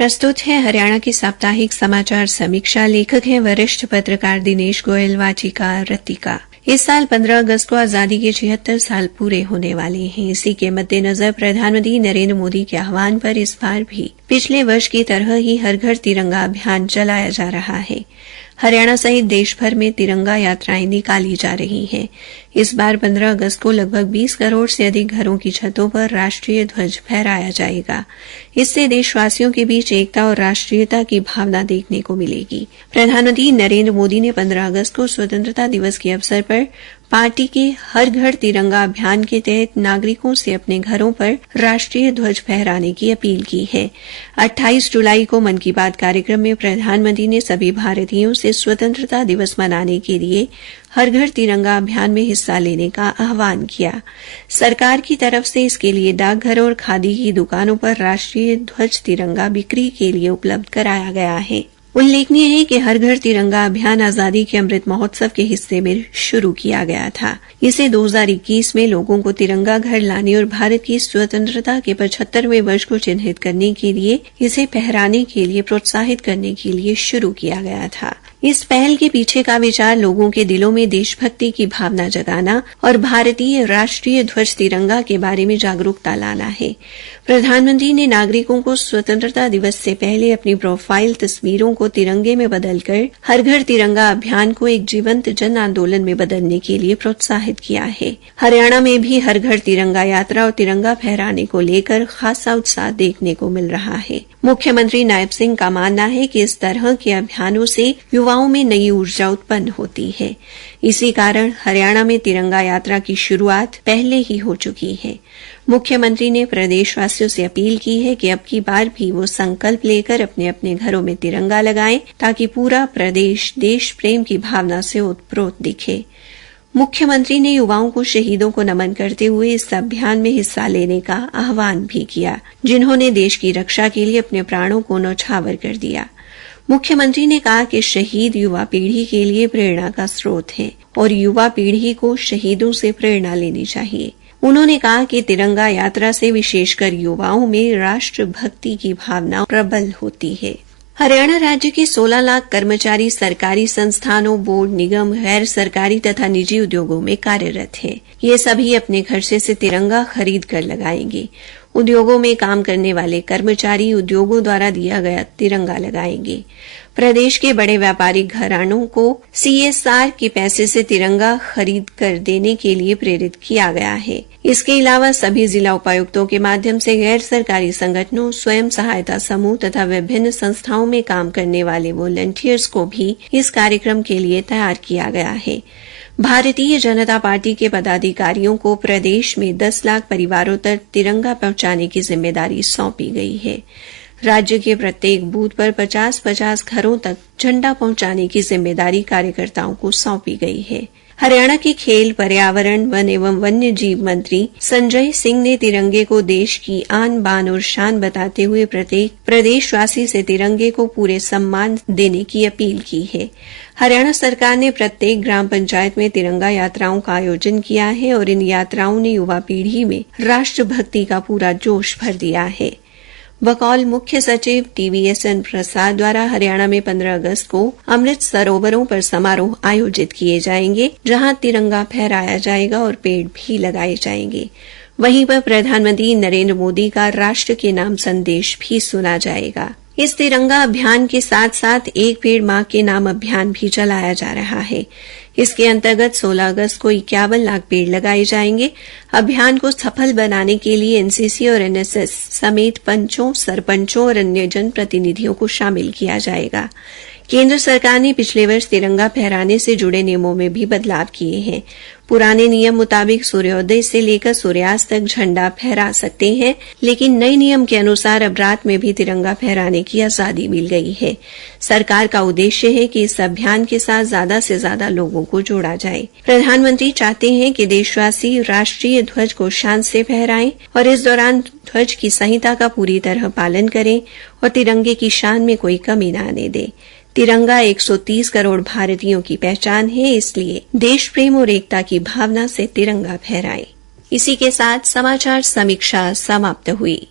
प्रस्तुत है हरियाणा की साप्ताहिक समाचार समीक्षा। लेखक हैं वरिष्ठ पत्रकार दिनेश गोयल, वाचिका रतिका। इस साल 15 अगस्त को आजादी के 76 साल पूरे होने वाले हैं। इसी के मद्देनजर प्रधानमंत्री नरेंद्र मोदी के आह्वान पर इस बार भी पिछले वर्ष की तरह ही हर घर तिरंगा अभियान चलाया जा रहा है। हरियाणा सहित देश भर में तिरंगा यात्राएं निकाली जा रही हैं। इस बार 15 अगस्त को लगभग 20 करोड़ से अधिक घरों की छतों पर राष्ट्रीय ध्वज फहराया जाएगा। इससे देशवासियों के बीच एकता और राष्ट्रीयता की भावना देखने को मिलेगी। प्रधानमंत्री नरेंद्र मोदी ने 15 अगस्त को स्वतंत्रता दिवस के अवसर पर पार्टी के हर घर तिरंगा अभियान के तहत नागरिकों से अपने घरों पर राष्ट्रीय ध्वज फहराने की अपील की है। 28 जुलाई को मन की बात कार्यक्रम में प्रधानमंत्री ने सभी भारतीयों से स्वतंत्रता दिवस मनाने के लिए हर घर तिरंगा अभियान में हिस्सा लेने का आह्वान किया। सरकार की तरफ से इसके लिए डाकघरों और खादी की दुकानों पर राष्ट्रीय ध्वज तिरंगा बिक्री के लिए उपलब्ध कराया गया है। उल्लेखनीय है कि हर घर तिरंगा अभियान आजादी के अमृत महोत्सव के हिस्से में शुरू किया गया था। इसे 2021 में लोगों को तिरंगा घर लाने और भारत की स्वतंत्रता के 75वें वर्ष को चिन्हित करने के लिए इसे फहराने के लिए प्रोत्साहित करने के लिए शुरू किया गया था। इस पहल के पीछे का विचार लोगों के दिलों में देशभक्ति की भावना जगाना और भारतीय राष्ट्रीय ध्वज तिरंगा के बारे में जागरूकता लाना है। प्रधानमंत्री ने नागरिकों को स्वतंत्रता दिवस से पहले अपनी प्रोफाइल तस्वीरों को तिरंगे में बदलकर हर घर तिरंगा अभियान को एक जीवंत जन आंदोलन में बदलने के लिए प्रोत्साहित किया है। हरियाणा में भी हर घर तिरंगा यात्रा और तिरंगा फहराने को लेकर खासा उत्साह देखने को मिल रहा है। मुख्यमंत्री नायब सिंह का मानना है कि इस तरह के अभियानों से युवाओं में नई ऊर्जा उत्पन्न होती है। इसी कारण हरियाणा में तिरंगा यात्रा की शुरुआत पहले ही हो चुकी है। मुख्यमंत्री ने प्रदेशवासियों से अपील की है कि अब की बार भी वो संकल्प लेकर अपने अपने घरों में तिरंगा लगाएं ताकि पूरा प्रदेश देश प्रेम की भावना से ओतप्रोत दिखे। मुख्यमंत्री ने युवाओं को शहीदों को नमन करते हुए इस अभियान में हिस्सा लेने का आह्वान भी किया, जिन्होंने देश की रक्षा के लिए अपने प्राणों को न्यौछावर कर दिया। मुख्यमंत्री ने कहा कि शहीद युवा पीढ़ी के लिए प्रेरणा का स्रोत हैं और युवा पीढ़ी को शहीदों से प्रेरणा लेनी चाहिए। उन्होंने कहा कि तिरंगा यात्रा से विशेषकर युवाओं में राष्ट्रभक्ति की भावना प्रबल होती है। हरियाणा राज्य के 16 लाख कर्मचारी सरकारी संस्थानों, बोर्ड, निगम, गैर सरकारी तथा निजी उद्योगों में कार्यरत हैं। ये सभी अपने खर्चे से तिरंगा खरीद कर लगाएंगे। उद्योगों में काम करने वाले कर्मचारी उद्योगों द्वारा दिया गया तिरंगा लगाएंगे। प्रदेश के बड़े व्यापारिक घरानों को CSR के पैसे से तिरंगा खरीद कर देने के लिए प्रेरित किया गया है। इसके अलावा सभी जिला उपायुक्तों के माध्यम से गैर सरकारी संगठनों, स्वयं सहायता समूह तथा विभिन्न संस्थाओं में काम करने वाले वॉलंटियर्स को भी इस कार्यक्रम के लिए तैयार किया गया है। भारतीय जनता पार्टी के पदाधिकारियों को प्रदेश में 10 लाख परिवारों तक तिरंगा पहुंचाने की जिम्मेदारी सौंपी गई है। राज्य के प्रत्येक बूथ पर 50-50 घरों तक झंडा पहुंचाने की जिम्मेदारी कार्यकर्ताओं को सौंपी गई है। हरियाणा के खेल, पर्यावरण, वन एवं वन्य जीव मंत्री संजय सिंह ने तिरंगे को देश की आन बान और शान बताते हुए प्रत्येक प्रदेशवासी से तिरंगे को पूरे सम्मान देने की अपील की है। हरियाणा सरकार ने प्रत्येक ग्राम पंचायत में तिरंगा यात्राओं का आयोजन किया है और इन यात्राओं ने युवा पीढ़ी में राष्ट्रभक्ति का पूरा जोश भर दिया है। बकौल मुख्य सचिव TVSN प्रसाद द्वारा हरियाणा में 15 अगस्त को अमृत सरोवरों पर समारोह आयोजित किए जाएंगे, जहां तिरंगा फहराया जाएगा और पेड़ भी लगाए जाएंगे। वहीं पर प्रधानमंत्री नरेंद्र मोदी का राष्ट्र के नाम संदेश भी सुना जाएगा। इस तिरंगा अभियान के साथ साथ एक पेड़ मां के नाम अभियान भी चलाया जा रहा है। इसके अंतर्गत 16 अगस्त को 51 लाख पेड़ लगाए जाएंगे। अभियान को सफल बनाने के लिए NCC और NSS समेत पंचों, सरपंचों और अन्य जनप्रतिनिधियों को शामिल किया जाएगा। केंद्र सरकार ने पिछले वर्ष तिरंगा फहराने से जुड़े नियमों में भी बदलाव किए हैं। पुराने नियम मुताबिक सूर्योदय से लेकर सूर्यास्त तक झंडा फहरा सकते हैं, लेकिन नए नियम के अनुसार अब रात में भी तिरंगा फहराने की आजादी मिल गई है। सरकार का उद्देश्य है कि इस अभियान के साथ ज्यादा से ज्यादा लोगों को जोड़ा जाए। प्रधानमंत्री चाहते हैं कि देशवासी राष्ट्रीय ध्वज को शान से फहराएं और इस दौरान ध्वज की संहिता का पूरी तरह पालन करें और तिरंगे की शान में कोई कमी न आने दें। तिरंगा 130 करोड़ भारतीयों की पहचान है, इसलिए देश प्रेम और एकता की भावना से तिरंगा फहराएं। इसी के साथ समाचार समीक्षा समाप्त हुई।